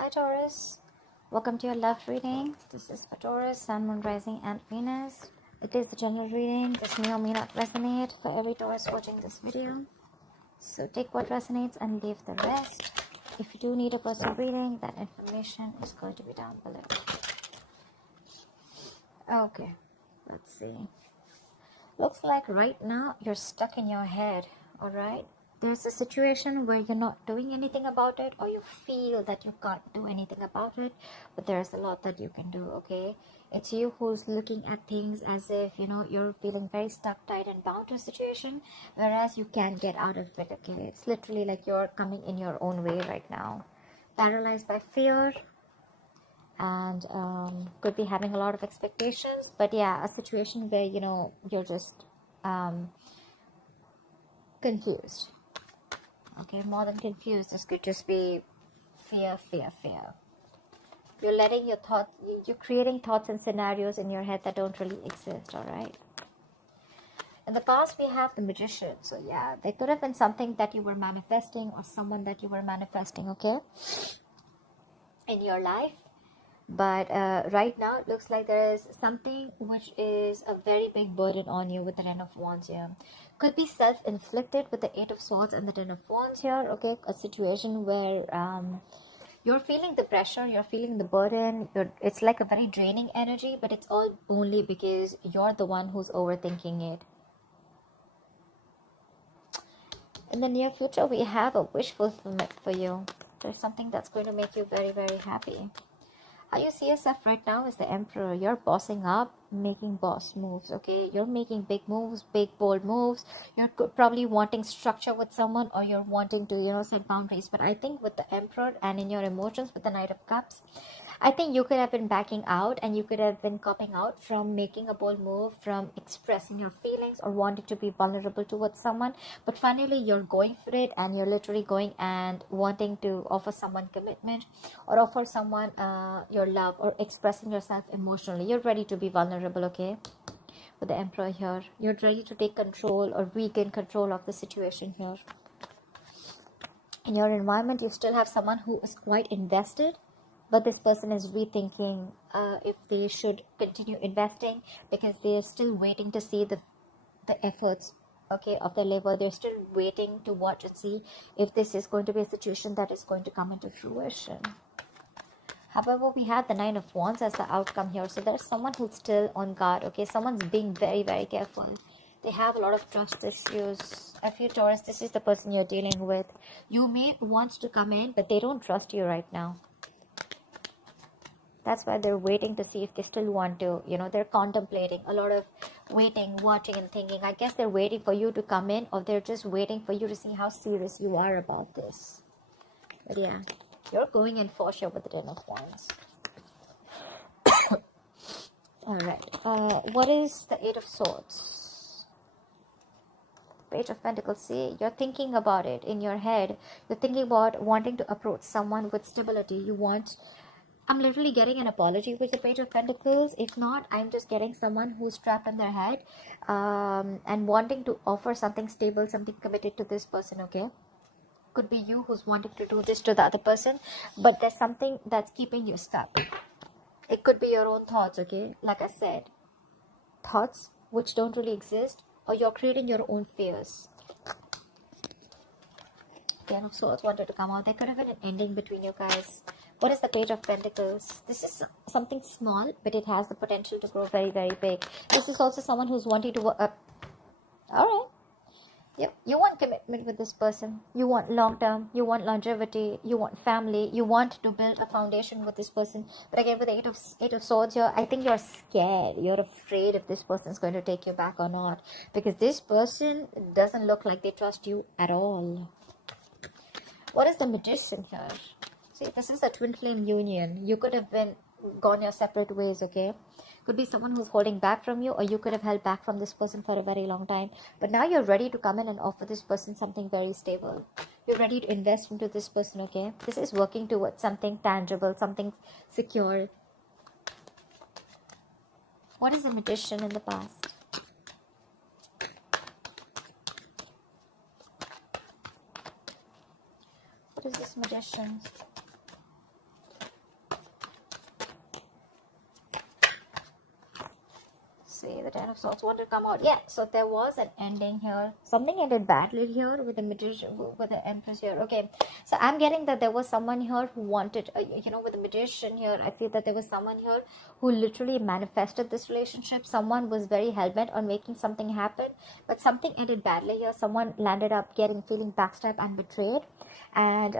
Hi Taurus, welcome to your love reading. This is for Taurus, Sun, Moon, Rising and Venus. It is the general reading. This may or may not resonate for every Taurus watching this video. So take what resonates and leave the rest. If you do need a personal reading, that information is going to be down below. Okay, let's see. Looks like right now you're stuck in your head, alright? There's a situation where you're not doing anything about it, or you feel that you can't do anything about it, but there's a lot that you can do, okay? It's you who's looking at things as if, you know, you're feeling very stuck, tight and bound to a situation, whereas you can't get out of it, okay? It's literally like you're coming in your own way right now. Paralyzed by fear, and could be having a lot of expectations, but yeah, a situation where, you know, you're just confused. Okay, more than confused, this could just be fear. You're letting your thoughts, you're creating thoughts and scenarios in your head that don't really exist, alright? In the past, we have the Magician. So yeah, there could have been something that you were manifesting, or someone that you were manifesting, okay, in your life. But right now, it looks like there is something which is a very big burden on you with the Ten of Wands here. Could be self-inflicted with the Eight of Swords and the Ten of Wands here, okay? A situation where you're feeling the pressure, you're feeling the burden. It's like a very draining energy, but it's all only because you're the one who's overthinking it. In the near future, we have a wish fulfillment for you. There's something that's going to make you very, very happy. How you see yourself right now is the Emperor. You're bossing up, making boss moves, okay? You're making big moves, big, bold moves. You're probably wanting structure with someone, or you're wanting to, you know, set boundaries. But I think with the Emperor and in your emotions with the Knight of Cups, I think you could have been backing out, and you could have been copping out from making a bold move, from expressing your feelings or wanting to be vulnerable towards someone. But finally, you're going for it, and you're literally going and wanting to offer someone commitment, or offer someone your love, or expressing yourself emotionally. You're ready to be vulnerable, okay? With the Emperor here, you're ready to take control or regain control of the situation here. In your environment, you still have someone who is quite invested, but this person is rethinking if they should continue investing, because they're still waiting to see the efforts, okay, of their labor. They're still waiting to watch and see if this is going to be a situation that is going to come into fruition. However, we have the Nine of Wands as the outcome here. So there's someone who's still on guard, okay? Someone's being very, very careful. They have a lot of trust issues. If you Taurus, this is the person you're dealing with. You may want to come in, but they don't trust you right now. That's why they're waiting to see if they still want to, you know, they're contemplating. A lot of waiting, watching and thinking. I guess they're waiting for you to come in, or they're just waiting for you to see how serious you are about this. But yeah, you're going in for sure with the Ten of Wands. Alright, what is the Eight of Swords? Page of Pentacles. See, you're thinking about it in your head. You're thinking about wanting to approach someone with stability. You want... I'm literally getting an apology with the Page of Pentacles. If not, I'm just getting someone who's trapped in their head and wanting to offer something stable, something committed to this person, okay? Could be you who's wanting to do this to the other person, but there's something that's keeping you stuck. It could be your own thoughts, okay? Like I said, thoughts which don't really exist, or you're creating your own fears. Ten of Swords wanted to come out. There could have been an ending between you guys. What is the Page of Pentacles? This is something small, but it has the potential to grow very, very big. This is also someone who's wanting to work. Alright. Yep. You want commitment with this person. You want long-term. You want longevity. You want family. You want to build a foundation with this person. But again, with the Eight of Swords here, I think you're scared. You're afraid if this person is going to take you back or not. Because this person doesn't look like they trust you at all. What is the Magician here? See, this is a twin flame union. You could have been gone your separate ways, okay? Could be someone who's holding back from you, or you could have held back from this person for a very long time. But now you're ready to come in and offer this person something very stable. You're ready to invest into this person, okay? This is working towards something tangible, something secure. What is the Magician in the past? What is this Magician? see. The Ten of Swords wanted to come out. Yeah, so there was an ending here. Something ended badly here with the Magician, with the Empress here. Okay, so I'm getting that there was someone here who wanted, you know, with the Magician here, I feel that there was someone here who literally manifested this relationship. Someone was very hell-bent on making something happen, but something ended badly here. Someone landed up feeling backstabbed and betrayed. And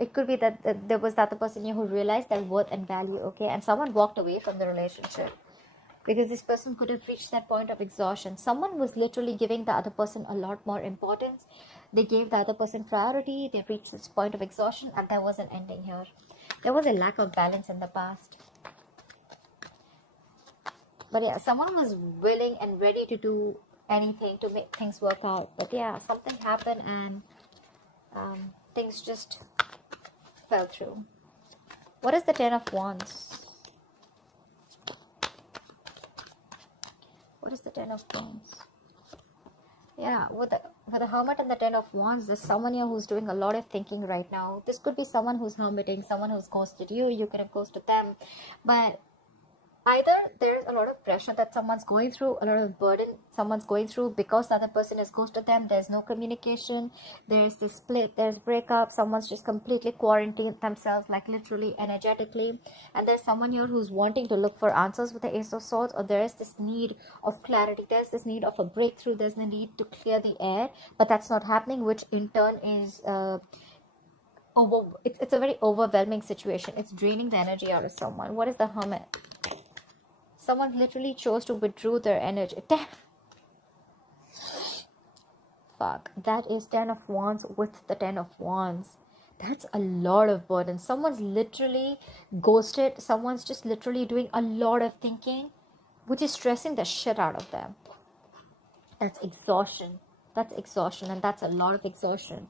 it could be that there was the other person here who realized their worth and value, okay, and someone walked away from the relationship because this person could have reached that point of exhaustion. Someone was literally giving the other person a lot more importance. They gave the other person priority. They reached this point of exhaustion, and there was an ending here. There was a lack of balance in the past. But yeah, someone was willing and ready to do anything to make things work out. But yeah, something happened and things just fell through. What is the Ten of Wands? What is the Ten of Wands? Yeah, with the Hermit and the Ten of Wands, there's someone here who's doing a lot of thinking right now. This could be someone who's hermiting, someone who's ghosted you. You could have ghosted them. But either there's a lot of pressure that someone's going through, a lot of burden someone's going through because the other person has ghosted them. There's no communication. There's this split. There's breakup. Someone's just completely quarantined themselves, like literally, energetically. And there's someone here who's wanting to look for answers with the Ace of Swords, or there is this need of clarity. There's this need of a breakthrough. There's the need to clear the air, but that's not happening, which in turn is it's a very overwhelming situation. It's draining the energy out of someone. What is the Hermit? Someone literally chose to withdraw their energy. Fuck. That is 10 of Wands with the 10 of Wands. That's a lot of burden. Someone's literally ghosted. Someone's just literally doing a lot of thinking, which is stressing the shit out of them. That's exhaustion. That's exhaustion, and that's a lot of exhaustion.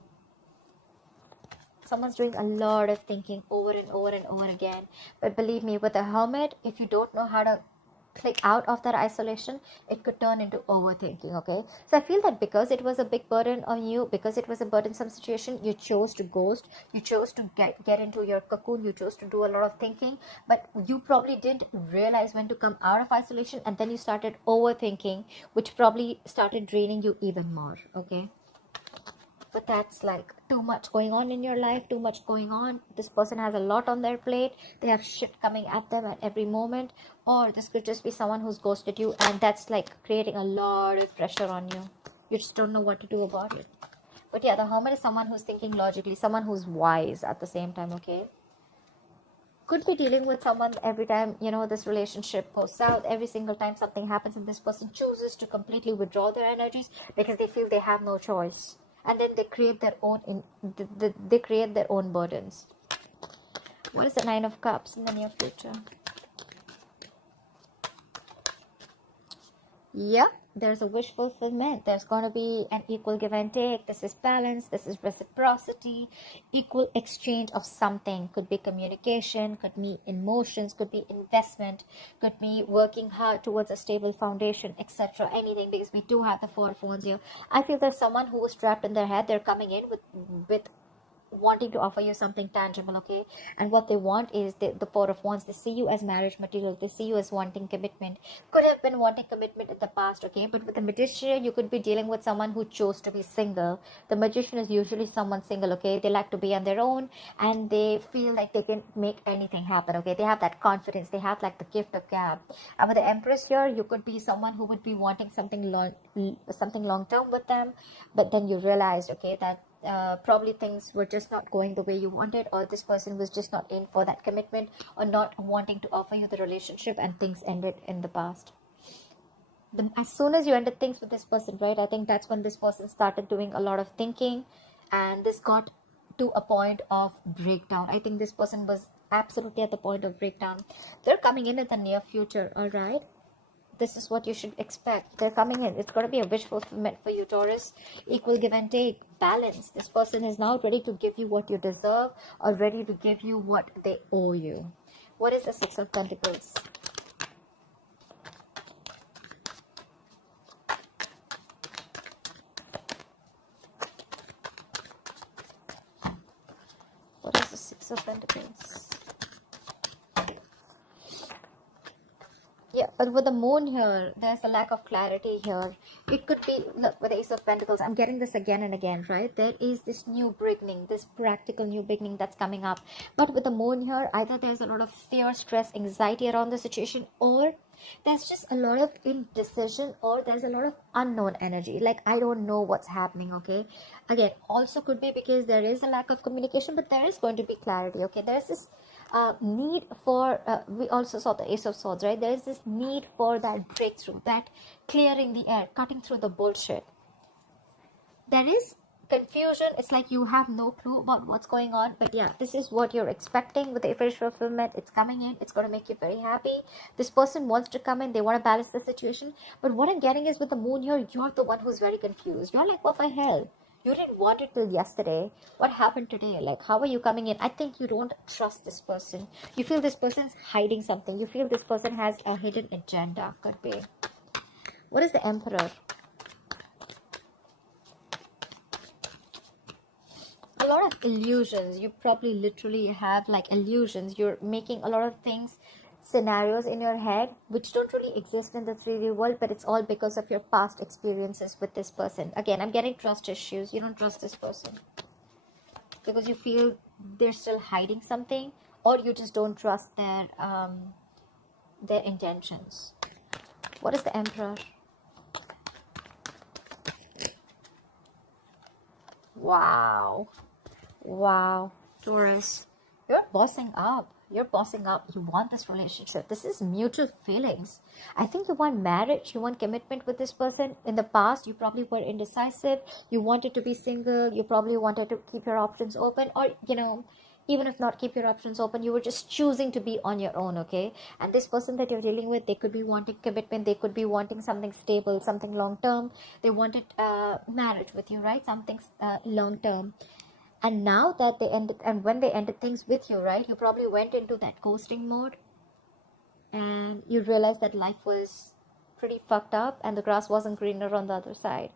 Someone's doing a lot of thinking over and over and over again. But believe me, with the Hermit, if you don't know how to click out of that isolation, it could turn into overthinking, okay? So I feel that because it was a big burden on you, because it was a burdensome situation, you chose to ghost, you chose to get into your cocoon, you chose to do a lot of thinking, but you probably didn't realize when to come out of isolation, and then you started overthinking, which probably started draining you even more, okay? But that's like too much going on in your life, too much going on. This person has a lot on their plate. They have shit coming at them at every moment. Or this could just be someone who's ghosted you, and that's like creating a lot of pressure on you. You just don't know what to do about it. But yeah, the Hermit is someone who's thinking logically, someone who's wise at the same time, okay? Could be dealing with someone every time, you know, this relationship goes south. Every single time something happens and this person chooses to completely withdraw their energies because they feel they have no choice. And then they create their own they create their own burdens. What is the Nine of Cups in the near future? Yeah, there's a wish fulfillment. There's going to be an equal give and take. This is balance. This is reciprocity. Equal exchange of something. Could be communication. Could be emotions. Could be investment. Could be working hard towards a stable foundation, etc. Anything, because we do have the Four of Wands here. I feel there's someone who was trapped in their head. They're coming in with wanting to offer you something tangible, okay? And what they want is the Four of Wands. They see you as marriage material. They see you as wanting commitment. Could have been wanting commitment in the past, okay? But with the Magician, you could be dealing with someone who chose to be single. The Magician is usually someone single, okay? They like to be on their own, and they feel like they can make anything happen, okay? They have that confidence. They have like the gift of gab. And with the Empress here, you could be someone who would be wanting something long term with them, but then you realized, okay, that probably things were just not going the way you wanted, or this person was just not in for that commitment, or not wanting to offer you the relationship, and things ended in the past. As soon as you ended things with this person, right, I think that's when this person started doing a lot of thinking, and this got to a point of breakdown. I think this person was absolutely at the point of breakdown. They're coming in the near future, all right? This is what you should expect. They're coming in. It's going to be a wish fulfillment for you, Taurus. Equal give and take. Balance. This person is now ready to give you what you deserve, or ready to give you what they owe you. What is the Six of Pentacles? What is the Six of Pentacles? Yeah, But with the moon here, there's a lack of clarity here. It could be, look, with the Ace of Pentacles, I'm getting this again and again, right? There is this new beginning, this practical new beginning that's coming up. But with the moon here, either there's a lot of fear, stress, anxiety around the situation, or there's just a lot of indecision, or there's a lot of unknown energy. Like, I don't know what's happening, okay? Again, also could be because there is a lack of communication, but there is going to be clarity, okay? There's this need for, we also saw the Ace of Swords, right? There is this need for that breakthrough, that clearing the air, cutting through the bullshit. There is confusion. It's like you have no clue about what's going on. But yeah, this is what you're expecting with the wish fulfillment. It's coming in. It's going to make you very happy. This person wants to come in. They want to balance the situation. But what I'm getting is with the moon here, you're the one who's very confused. You're like, what the hell? You didn't want it till yesterday. What happened today? Like, how are you coming in? I think you don't trust this person. You feel this person's hiding something. You feel this person has a hidden agenda. Could be. What is the Emperor? A lot of illusions. You probably literally have like illusions. You're making a lot of things, scenarios in your head which don't really exist in the 3D world, but it's all because of your past experiences with this person. Again, I'm getting trust issues. You don't trust this person because you feel they're still hiding something, or you just don't trust their intentions. What is the Emperor? Wow. Wow. Taurus, you're bossing up. You're bossing up. You want this relationship. This is mutual feelings. I think you want marriage. You want commitment with this person. In the past, you probably were indecisive. You wanted to be single. You probably wanted to keep your options open. Or, you know, even if not keep your options open, you were just choosing to be on your own, okay? And this person that you're dealing with, they could be wanting commitment. They could be wanting something stable, something long-term. They wanted marriage with you, right? Something long-term. And now that they ended, and when they ended things with you, right, you probably went into that ghosting mode and you realized that life was pretty fucked up and the grass wasn't greener on the other side.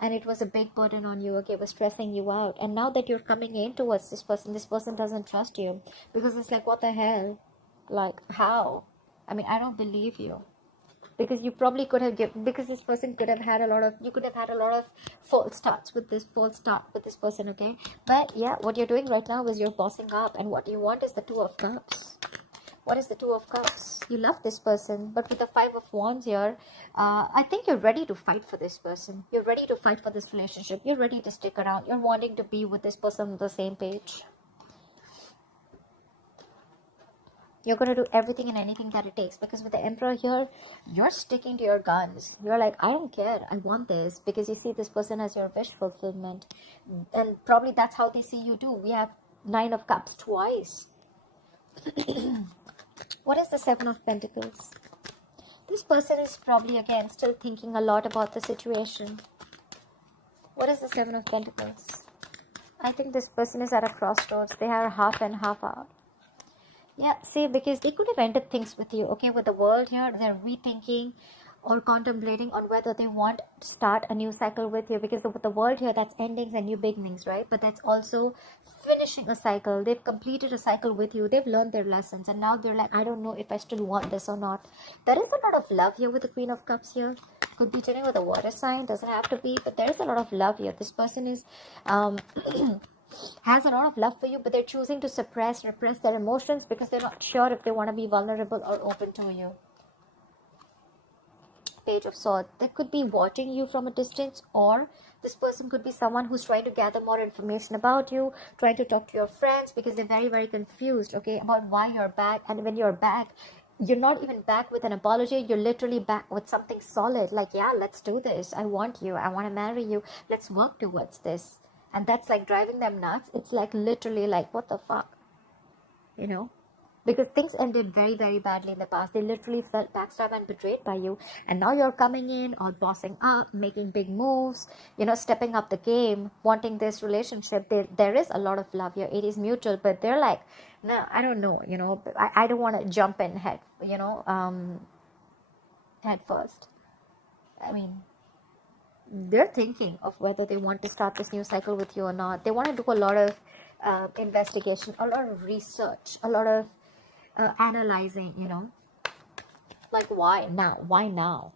And it was a big burden on you, okay, it was stressing you out. And now that you're coming in towards this person doesn't trust you because it's like, what the hell? Like, how? I mean, I don't believe you. Because you probably could have given, because this person could have had a lot of, you could have had a lot of false start with this person, okay? But yeah, what you're doing right now is you're bossing up, and what you want is the Two of Cups. What is the Two of Cups? You love this person, but with the Five of Wands here, I think you're ready to fight for this person. You're ready to fight for this relationship. You're ready to stick around. You're wanting to be with this person on the same page. You're going to do everything and anything that it takes, because with the Emperor here, you're sticking to your guns. You're like, I don't care. I want this, because you see this person as your wish fulfillment. And probably that's how they see you too. We have Nine of Cups twice. What is the Seven of Pentacles? This person is probably, again, still thinking a lot about the situation. What is the Seven of Pentacles? I think this person is at a crossroads. They are half and half out. Yeah, see, because they could have ended things with you, okay? With the World here, they're rethinking or contemplating on whether they want to start a new cycle with you, because with the World here, that's endings and new beginnings, right? But that's also finishing a cycle. They've completed a cycle with you. They've learned their lessons, and now they're like, I don't know if I still want this or not. There is a lot of love here with the Queen of Cups here. Could be dealing with a water sign, doesn't have to be, but there is a lot of love here. This person is has a lot of love for you, but they're choosing to repress their emotions because they're not sure if they want to be vulnerable or open to you. Page of Swords. They could be watching you from a distance, or this person could be someone who's trying to gather more information about you, trying to talk to your friends, because they're very, very confused, okay, about why you're back. And when you're back, you're not even back with an apology. You're literally back with something solid, like, yeah, let's do this. I want you. I want to marry you. Let's work towards this. And that's like driving them nuts. It's like literally like, what the fuck? You know? Because things ended very, very badly in the past. They literally felt backstabbed and betrayed by you. And now you're coming in, all bossing up, making big moves, you know, stepping up the game, wanting this relationship. There is a lot of love here. It is mutual, but they're like, no, I don't know, you know, I don't want to jump in head, you know, head first. I mean, they're thinking of whether they want to start this new cycle with you or not. They want to do a lot of investigation, a lot of research, a lot of analyzing, you know. Like, why now? Why now?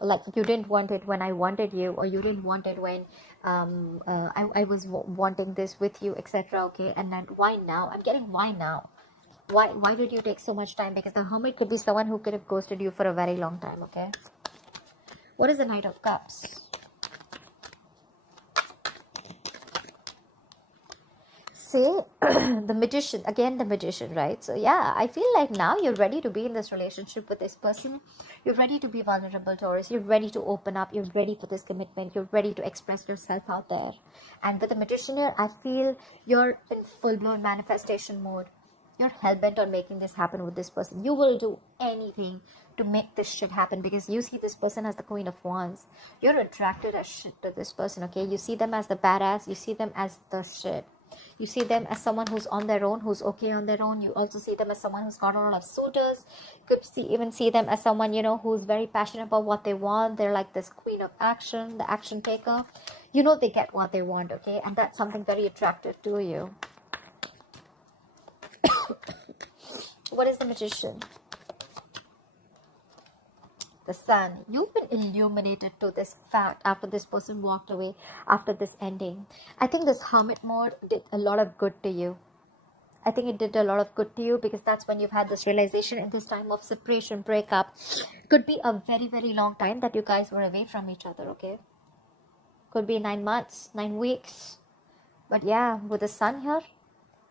Like, you didn't want it when I wanted you, or you didn't want it when I was wanting this with you, etc. Okay, and then why now? I'm getting why now. Why did you take so much time? Because the Hermit could be someone who could have ghosted you for a very long time. Okay, what is the Knight of Cups? Say the Magician, again the Magician, right? So yeah, I feel like now you're ready to be in this relationship with this person. You're ready to be vulnerable, Taurus. You're ready to open up. You're ready for this commitment. You're ready to express yourself out there. And with the Magician here, I feel you're in full-blown manifestation mode. You're hell-bent on making this happen with this person. You will do anything to make this shit happen, because you see this person as the Queen of Wands. You're attracted as shit to this person, okay? You see them as the badass. You see them as the shit. You see them as someone who's on their own, who's okay on their own. You also see them as someone who's got a lot of suitors. You could even see them as someone, you know, who's very passionate about what they want. They're like this queen of action, the action taker. You know, they get what they want, okay? And that's something very attractive to you. What is the Magician? The Sun. You've been illuminated to this fact after this person walked away, after this ending. I think this Hermit mode did a lot of good to you. I think it did a lot of good to you, because that's when you've had this realization in this time of separation, breakup. Could be a very, very long time that you guys were away from each other, okay? Could be 9 months, 9 weeks. But yeah, with the Sun here,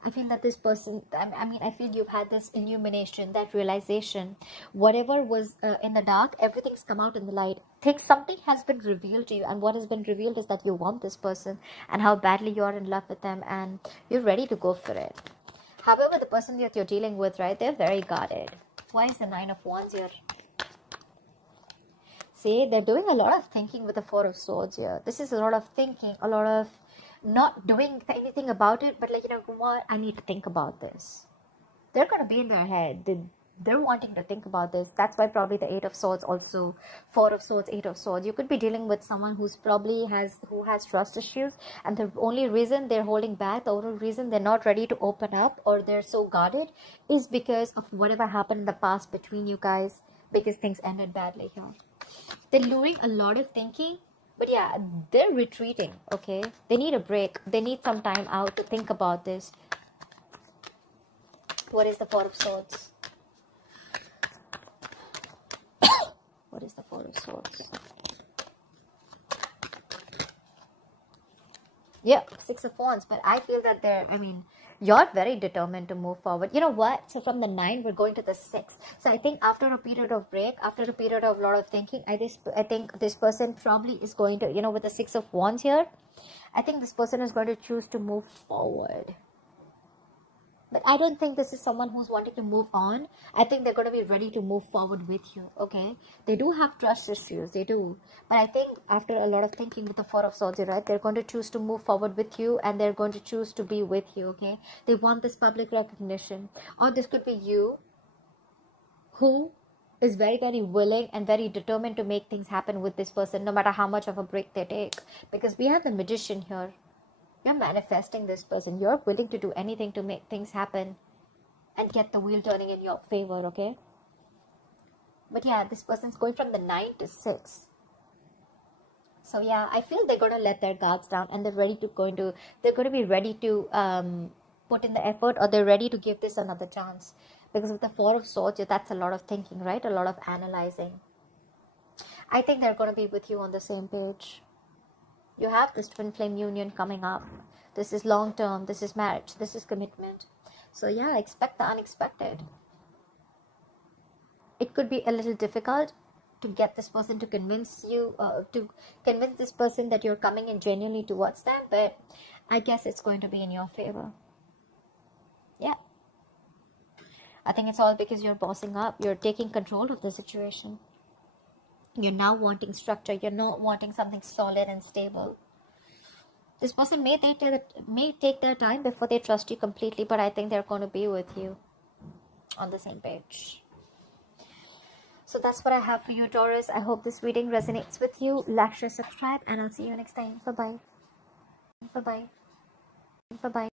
I feel that this person, I feel you've had this illumination, that realization. Whatever was in the dark, everything's come out in the light. Think something has been revealed to you, and what has been revealed is that you want this person and how badly you're in love with them, and you're ready to go for it. However, the person that you're dealing with, right, they're very guarded. Why is the Nine of Wands here? See, they're doing a lot of thinking with the Four of Swords here. This is a lot of thinking, a lot of not doing anything about it, but like, you know what, I need to think about this. They're going to be in their head. They're wanting to think about this. That's why probably the Eight of Swords, also Four of Swords, Eight of Swords. You could be dealing with someone who's probably who has trust issues, and the only reason they're holding back, the only reason they're not ready to open up, or they're so guarded, is because of whatever happened in the past between you guys, because things ended badly here. They're doing a lot of thinking. But yeah, they're retreating, okay? They need a break. They need some time out to think about this. What is the Four of Swords? What is the Four of Swords? Yeah, Six of Wands. But I feel that you're very determined to move forward. You know what? So from the 9, we're going to the 6. So I think after a period of break, after a period of a lot of thinking, I think this person probably is going to, you know, with the 6 of Wands here, I think this person is going to choose to move forward. But I don't think this is someone who's wanting to move on. I think they're going to be ready to move forward with you, okay? They do have trust issues, they do. But I think after a lot of thinking with the Four of Swords, right, they're going to choose to move forward with you, and they're going to choose to be with you, okay? They want this public recognition. Or this could be you who is very, very willing and very determined to make things happen with this person, no matter how much of a break they take. Because we have the Magician here. You're manifesting this person. You're willing to do anything to make things happen and get the wheel turning in your favor, okay? But yeah, this person's going from the 9 to 6. So yeah, I feel they're going to let their guards down, and they're going to be ready to put in the effort, or they're ready to give this another chance. Because with the Four of Swords, that's a lot of thinking, right? A lot of analyzing. I think they're going to be with you on the same page. You have this twin flame union coming up. This is long term. This is marriage. This is commitment. So yeah, expect the unexpected. It could be a little difficult to get this person to convince you, to convince this person that you're coming in genuinely towards them. But I guess it's going to be in your favor. Yeah. I think it's all because you're bossing up. You're taking control of the situation. You're now wanting structure. You're not wanting something solid and stable. This person may take their time before they trust you completely, but I think they're going to be with you on the same page. So that's what I have for you, Taurus. I hope this reading resonates with you. Like, share, subscribe, and I'll see you next time. Bye-bye. Bye-bye. Bye-bye.